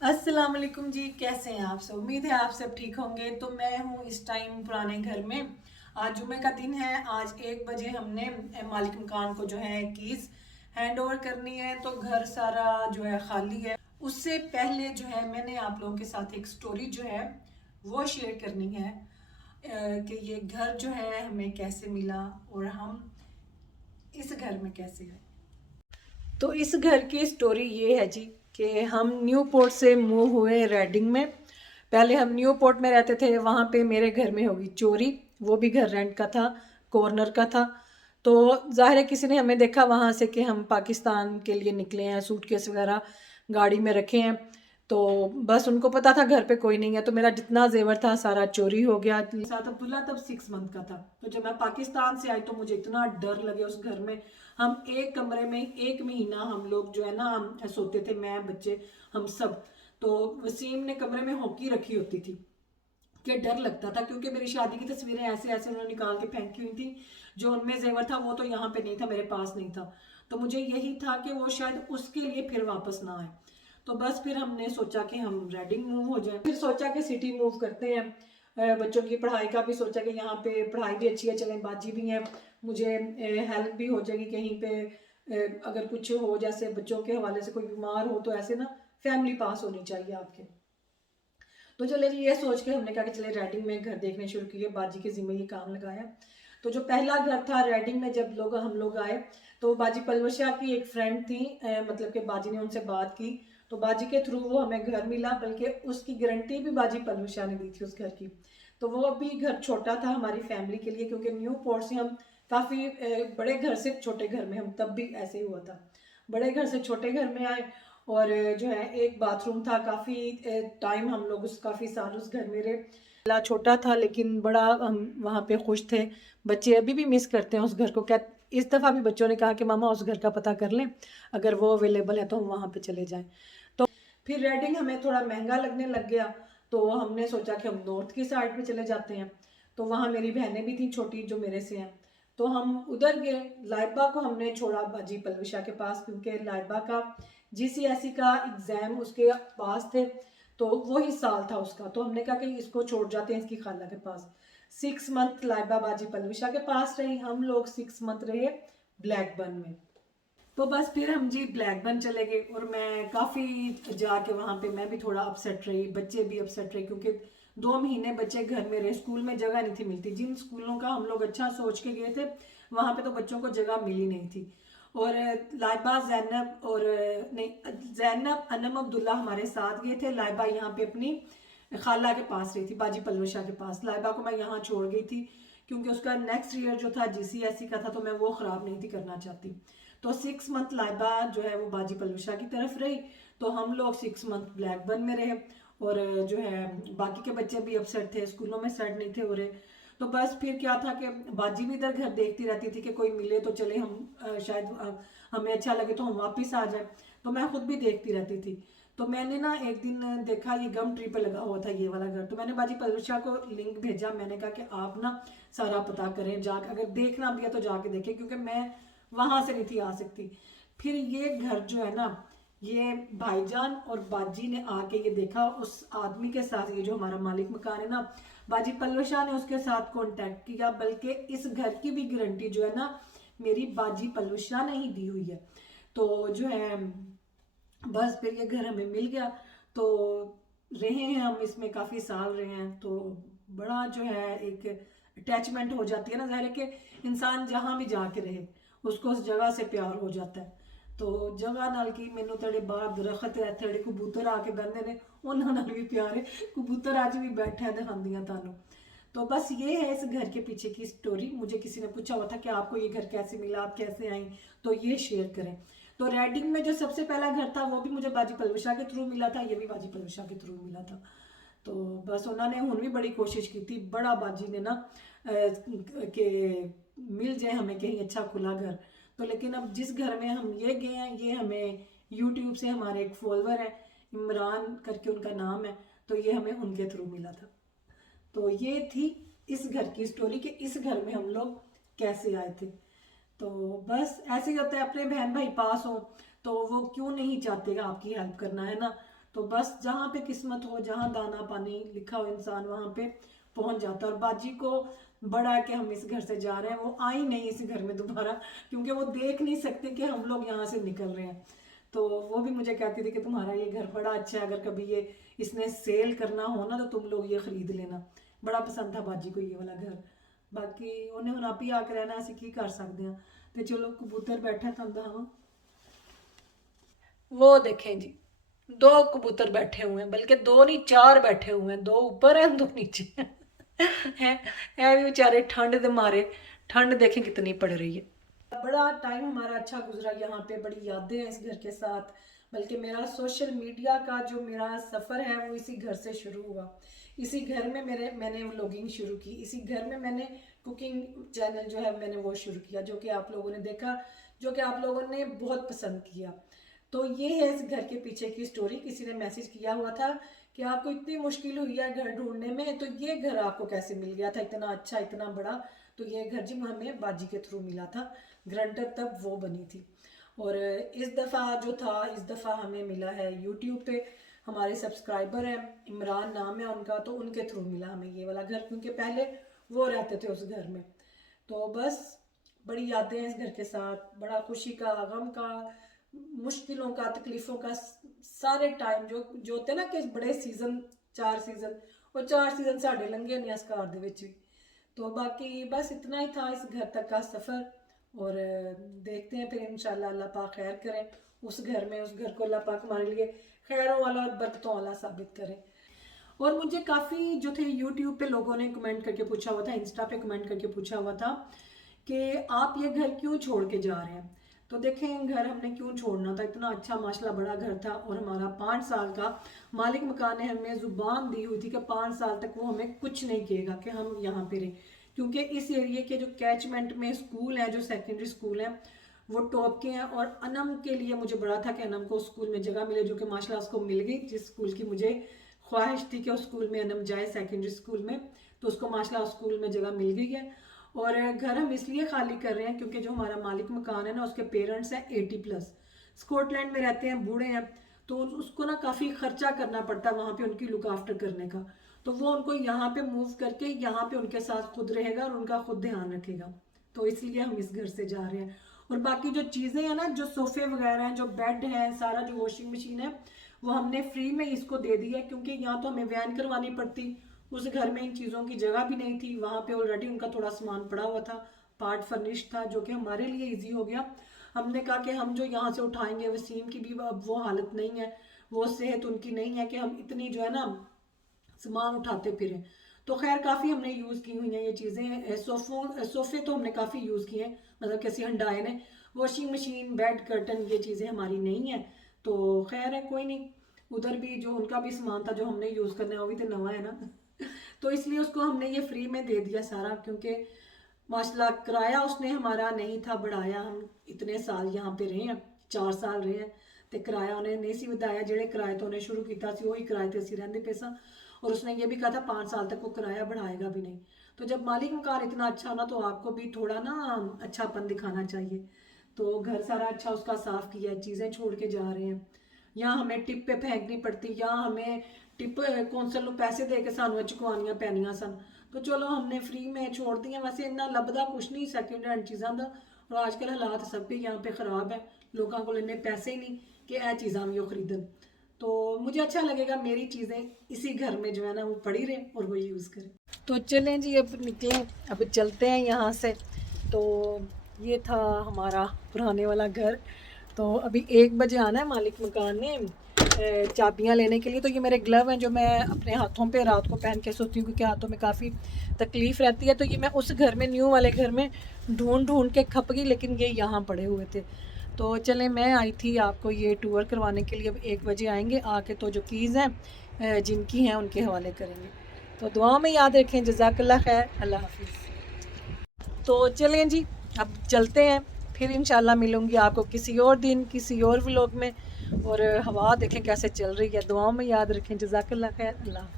अस्सलाम वालेकुम जी, कैसे हैं आप सब? उम्मीद है आप सब ठीक होंगे। तो मैं हूँ इस टाइम पुराने घर में। आज जुमे का दिन है। आज 1 बजे हमने मालिक मकान को जो है कीज हैंड ओवर करनी है। तो घर सारा जो है खाली है। उससे पहले जो है मैंने आप लोगों के साथ एक स्टोरी जो है वो शेयर करनी है कि ये घर जो है हमें कैसे मिला और हम इस घर में कैसे आए। तो इस घर की स्टोरी ये है जी कि हम न्यू पोर्ट से मूव हुए रेडिंग में। पहले हम न्यू पोर्ट में रहते थे, वहाँ पे मेरे घर में होगी चोरी। वो भी घर रेंट का था, कॉर्नर का था। तो जाहिर है किसी ने हमें देखा वहाँ से कि हम पाकिस्तान के लिए निकले हैं, सूटकेस वगैरह गाड़ी में रखे हैं। तो बस उनको पता था घर पे कोई नहीं है, तो मेरा जितना जेवर था सारा चोरी हो गया। साथ अब्दुल्ला तब 6 मंथ का था। तो जब मैं पाकिस्तान से आई तो मुझे इतना डर लगे उस घर में। हम एक कमरे में 1 महीना हम लोग जो है ना सोते थे, मैं बच्चे हम सब। तो वसीम ने कमरे में हॉकी रखी होती थी कि डर लगता था, क्योंकि मेरी शादी की तस्वीरें ऐसे ऐसे उन्होंने निकाल के फेंकी हुई थी। जो उनमें जेवर था वो तो यहाँ पे नहीं था, मेरे पास नहीं था। तो मुझे यही था कि वो शायद उसके लिए फिर वापस ना आए। तो बस फिर हमने सोचा कि हम रेडिंग मूव हो जाए। फिर सोचा कि सिटी मूव करते हैं। बच्चों की पढ़ाई का भी सोचा कि यहाँ पे पढ़ाई भी अच्छी है, चले बाजी भी हैं, मुझे हेल्प भी हो जाएगी कहीं पे। अगर कुछ हो, जैसे बच्चों के हवाले से कोई बीमार हो तो ऐसे ना फैमिली पास होनी चाहिए आपके। तो चले जी, ये सोच के हमने कहा कि चले रेडिंग में घर देखने शुरू किए, बाजी के जिम्मे ये काम लगाया। तो जो पहला घर था रेडिंग में, जब हम लोग आए तो बाजी पलवर शाह की एक फ्रेंड थी, मतलब कि बाजी ने उनसे बात की। तो बाजी के थ्रू वो हमें घर मिला, बल्कि उसकी गारंटी भी बाजी पलवर शाह ने दी थी उस घर की। तो वो अभी घर छोटा था हमारी फैमिली के लिए, क्योंकि न्यू पोर्ट से हम काफ़ी बड़े घर से छोटे घर में, हम तब भी ऐसे ही हुआ था, बड़े घर से छोटे घर में आए। और जो है एक बाथरूम था। काफ़ी टाइम हम लोग उस काफ़ी साल उस घर में रहे। ला छोटा था लेकिन बड़ा हम वहाँ पे खुश थे। बच्चे अभी भी मिस करते हैं उस घर को। क्या इस दफ़ा भी बच्चों ने कहा कि मामा उस घर का पता कर लें, अगर वो अवेलेबल है तो हम वहाँ पे चले जाएं। तो फिर रेडिंग हमें थोड़ा महंगा लगने लग गया। तो हमने सोचा कि हम नॉर्थ की साइड पे चले जाते हैं। तो वहाँ मेरी बहनें भी थी छोटी जो मेरे से हैं। तो हम उधर गए। लाइबा को हमने छोड़ा बाजी पलविशा के पास, क्योंकि लाइबा का जीसीएसई का एग्ज़ाम उसके पास थे। तो वही साल था उसका। तो हमने कहा कि इसको छोड़ जाते हैं इसकी खाला के पास। 6 मंथ लाइबा बाजी पलविशा के पास रही, हम लोग 6 मंथ रहे ब्लैकबर्न में। तो बस फिर हम जी ब्लैकबर्न चले गए, और मैं काफ़ी जाके वहाँ पे मैं भी थोड़ा अपसेट रही, बच्चे भी अपसेट रहे, क्योंकि 2 महीने बच्चे घर में रहे। स्कूल में जगह नहीं थी मिलती। जिन स्कूलों का हम लोग अच्छा सोच के गए थे वहाँ पे तो बच्चों को जगह मिली नहीं थी। और लाइबा जैनब और नहीं, जैनब अनम अब्दुल्ला हमारे साथ गए थे। लाइबा यहाँ पे अपनी खाला के पास रही थी, बाजी पलवशा के पास। लाइबा को मैं यहाँ छोड़ गई थी, क्योंकि उसका नेक्स्ट ईयर जो था जीसीएसई का था, तो मैं वो ख़राब नहीं थी करना चाहती। तो 6 मंथ लाइबा जो है वो बाजी पलवशा की तरफ रही। तो हम लोग 6 मंथ ब्लैकबर्न में रहे। और जो है बाकी के बच्चे भी अपसेट थे, स्कूलों में सेट नहीं थे हो रहे। तो बस फिर क्या था कि बाजी भी इधर घर देखती रहती थी कि कोई मिले तो चले, हम शायद हमें अच्छा लगे तो हम वापस आ जाए। तो मैं खुद भी देखती रहती थी। तो मैंने ना एक दिन देखा ये गम ट्री पे लगा हुआ था ये वाला घर। तो मैंने बाजी पलवशा को लिंक भेजा। मैंने कहा कि आप ना सारा पता करें, जाकर अगर देखना भी है तो जाके देखें, क्योंकि मैं वहां से नहीं थी आ सकती। फिर ये घर जो है ना, ये भाईजान और बाजी ने आके ये देखा उस आदमी के साथ, ये जो हमारा मालिक मकान है ना, बाजी पल्लव शाह ने उसके साथ कांटेक्ट किया। बल्कि इस घर की भी गारंटी जो है ना मेरी बाजी पल्लव शाह ने ही दी हुई है। तो जो है बस फिर ये घर हमें मिल गया। तो रहे हैं हम इसमें काफ़ी साल रहे हैं। तो बड़ा जो है एक अटैचमेंट हो जाती है ना, ज़ाहिर है कि इंसान जहाँ भी जाके रहे उसको उस जगह से प्यार हो जाता है। तो जगह नाल की मैनू तेरे बाहर दरख्त है, तेरे कबूतर आके बहते ने, उन्होंने नाल भी प्यार है। कबूतर अज भी बैठे दिखांदियां थानू। तो बस ये है इस घर के पीछे की स्टोरी। मुझे किसी ने पूछा हुआ था कि आपको ये घर कैसे मिला, आप कैसे आई, तो ये शेयर करें। तो रेडिंग में जो सबसे पहला घर था वो भी मुझे बाजी पलवशा के थ्रू मिला था, ये भी बाजी पलवशा के थ्रू मिला था। तो बस उन्होंने हुन भी बड़ी कोशिश की थी, बड़ा बाजी ने ना कि मिल जाए हमें कहीं अच्छा खुला घर। तो लेकिन अब जिस घर में हम ये गए हैं, ये हमें यूट्यूब से हमारे एक फॉलोअर है, इमरान करके उनका नाम है, तो ये हमें उनके थ्रू मिला था। तो ये थी इस घर की स्टोरी कि इस घर में हम लोग कैसे आए थे। तो बस ऐसे ही होता है, अपने बहन भाई पास हो तो वो क्यों नहीं चाहते आपकी हेल्प करना, है ना। तो बस जहाँ पे किस्मत हो, जहाँ दाना पानी लिखा हो इंसान वहाँ पे पहुँच जाता है। और बाजी को बड़ा कि हम इस घर से जा रहे हैं, वो आई नहीं इस घर में दोबारा, क्योंकि वो देख नहीं सकते कि हम लोग यहाँ से निकल रहे हैं। तो वो भी मुझे कहती थी कि तुम्हारा ये घर बड़ा अच्छा है, अगर कभी ये इसने सेल करना हो ना तो तुम लोग ये खरीद लेना। बड़ा पसंद था बाजी को ये वाला घर। बाकी उन्हें हुण आप ही आके रहना, असीं की कर सकते हैं। तो चलो कबूतर बैठे तुहानूं दिखावां, वो देखें जी, 2 कबूतर बैठे हुए हैं, बल्कि 2 नहीं 4 बैठे हुए हैं, 2 ऊपर हैं 2 नीचे हैं। है भी बेचारे ठंड के मारे, ठंड देखें कितनी पड़ रही है। बड़ा टाइम हमारा अच्छा गुजरा यहाँ पे, बड़ी यादें हैं इस घर के साथ। बल्कि मेरा सोशल मीडिया का जो मेरा सफ़र है वो इसी घर से शुरू हुआ। इसी घर में मैंने व्लॉगिंग शुरू की, इसी घर में मैंने कुकिंग चैनल जो है मैंने वो शुरू किया, जो कि आप लोगों ने देखा, जो कि आप लोगों ने बहुत पसंद किया। तो ये है इस घर के पीछे की स्टोरी। किसी ने मैसेज किया हुआ था कि आपको इतनी मुश्किल हुई है घर ढूंढने में, तो ये घर आपको कैसे मिल गया था इतना अच्छा इतना बड़ा। तो ये घर जी हमें बाजी के थ्रू मिला था, ग्रंटर तब वो बनी थी। और इस दफ़ा जो था, इस दफ़ा हमें मिला है यूट्यूब पे। हमारे सब्सक्राइबर हैं, इमरान नाम है उनका, तो उनके थ्रू मिला हमें ये वाला घर, क्योंकि पहले वो रहते थे उस घर में। तो बस बड़ी यादें हैं इस घर के साथ, बड़ा खुशी का, गम का, मुश्किलों का, तकलीफ़ों का, सारे टाइम जो होते ना कि बड़े सीज़न 4 सीज़न, और 4 सीज़न साढ़े लंघे ने इस घर दे विच भी। तो बाकी बस इतना ही था इस घर तक का सफ़र। और देखते हैं फिर इंशाल्लाह अल्लाह पाक खैर करें उस घर में, उस घर को अल्लाह पाक हमारे लिए खैरों वाला और बरकतों वाला साबित करें। और मुझे काफ़ी जो थे यूट्यूब पे लोगों ने कमेंट करके पूछा हुआ था, इंस्टा पे कमेंट करके पूछा हुआ था कि आप ये घर क्यों छोड़ के जा रहे हैं। तो देखें घर हमने क्यों छोड़ना था, इतना अच्छा माशाल्लाह बड़ा घर था। और हमारा 5 साल का मालिक मकान ने हमें ज़ुबान दी हुई थी कि 5 साल तक वो हमें कुछ नहीं कहेगा कि हम यहाँ पे रहें, क्योंकि इस एरिए के जो कैचमेंट में स्कूल हैं, जो सेकेंडरी स्कूल हैं, वो टॉप के हैं। और अनम के लिए मुझे बड़ा था कि अनम को स्कूल में जगह मिले, जो कि माशाल्लाह उसको मिल गई। जिस स्कूल की मुझे ख्वाहिश थी कि उस स्कूल में अनम जाए, सेकेंडरी स्कूल में, तो उसको माशाल्लाह उस स्कूल में जगह मिल गई है। और घर हम इसलिए खाली कर रहे हैं क्योंकि जो हमारा मालिक मकान है ना, उसके पेरेंट्स हैं 80+, स्कॉटलैंड में रहते हैं, बूढ़े हैं, तो उसको ना काफ़ी खर्चा करना पड़ता है वहाँ पे उनकी लुक आफ्टर करने का। तो वो उनको यहाँ पे मूव करके यहाँ पे उनके साथ खुद रहेगा और उनका खुद ध्यान रखेगा। तो इसलिए हम इस घर से जा रहे हैं। और बाकी जो चीज़ें हैं ना, जो सोफ़े वगैरह हैं, जो बेड है, सारा जो वॉशिंग मशीन है, वो हमने फ्री में इसको दे दी है, क्योंकि यहाँ तो हमें वैन करवानी पड़ती, उस घर में इन चीज़ों की जगह भी नहीं थी। वहाँ पे ऑलरेडी उनका थोड़ा सामान पड़ा हुआ था, पार्ट फर्निश था, जो कि हमारे लिए इजी हो गया। हमने कहा कि हम जो यहाँ से उठाएंगे, वसीम की भी अब वो हालत नहीं है, वो सेहत उनकी नहीं है कि हम इतनी जो है ना सामान उठाते फिरें। तो खैर काफ़ी हमने यूज़ की हुई हैं ये चीज़ें। सोफ़े तो हमने काफ़ी यूज़ किए हैं, मतलब कैसे हंडाए ने। वॉशिंग मशीन, बेड, कर्टन, ये चीज़ें हमारी नहीं है। तो खैर है, कोई नहीं। उधर भी जो उनका भी सामान था जो हमने यूज़ करना है, वो भी तो नवा है ना तो इसलिए उसको हमने ये फ्री में दे दिया सारा, क्योंकि माशाल्लाह किराया उसने हमारा नहीं था बढ़ाया। हम इतने साल यहाँ पे रहे हैं, 4 साल रहे हैं, तो किराया उन्हें नहीं सी बताया। जेड़े किराए तो उन्हें शुरू किया वही किराए ते असीं रहिंदे पे सां। और उसने ये भी कहा था 5 साल तक वो किराया बढ़ाएगा भी नहीं। तो जब मालिक मकान इतना अच्छा होना, तो आपको भी थोड़ा ना अच्छापन दिखाना चाहिए। तो घर सारा अच्छा उसका साफ़ किया है, चीज़ें छोड़ के जा रहे हैं। यहाँ हमें टिप पे फेंकनी पड़ती, यहाँ हमें टिप कौंसल नूं पैसे दे के सानू चुकवानियां पैनियां सन। तो चलो हमने फ्री में छोड़ दिया। वैसे इन्ना लभदा कुछ नहीं सैकेंड हैंड चीज़ों का, और आजकल हालात सबके यहाँ पे ख़राब है, लोगों को इन्ने पैसे ही नहीं कि यह चीज़ां भी वो खरीदन। तो मुझे अच्छा लगेगा मेरी चीज़ें इसी घर में जो है ना वो पड़ी रहे और वो यूज़ करें। तो चलें जी, अब निकलें, अब चलते हैं यहाँ से। तो ये था हमारा पुराने वाला घर। तो अभी 1 बजे आना है मालिक मकान ने चाबियाँ लेने के लिए। तो ये मेरे ग्लव हैं जो मैं अपने हाथों पे रात को पहन के सोती हूँ, क्योंकि हाथों में काफ़ी तकलीफ़ रहती है। तो ये मैं उस घर में, न्यू वाले घर में ढूंढ के खप गई, लेकिन ये यहाँ पड़े हुए थे। तो चलें, मैं आई थी आपको ये टूर करवाने के लिए। अब 1 बजे आएंगे, आके तो जो कीज़ हैं जिनकी हैं उनके हवाले करेंगे। तो दुआ में याद रखें। जज़ाकल्लाह खैर, अल्लाह हाफिज़। तो चलें जी, अब चलते हैं, फिर इंशाल्लाह मिलूँगी आपको किसी और दिन, किसी और व्लॉग में। और हवा देखें कैसे चल रही है। दुआओं में याद रखें। जज़ाकल्लाह खैर, अल्लाह हाफिज़।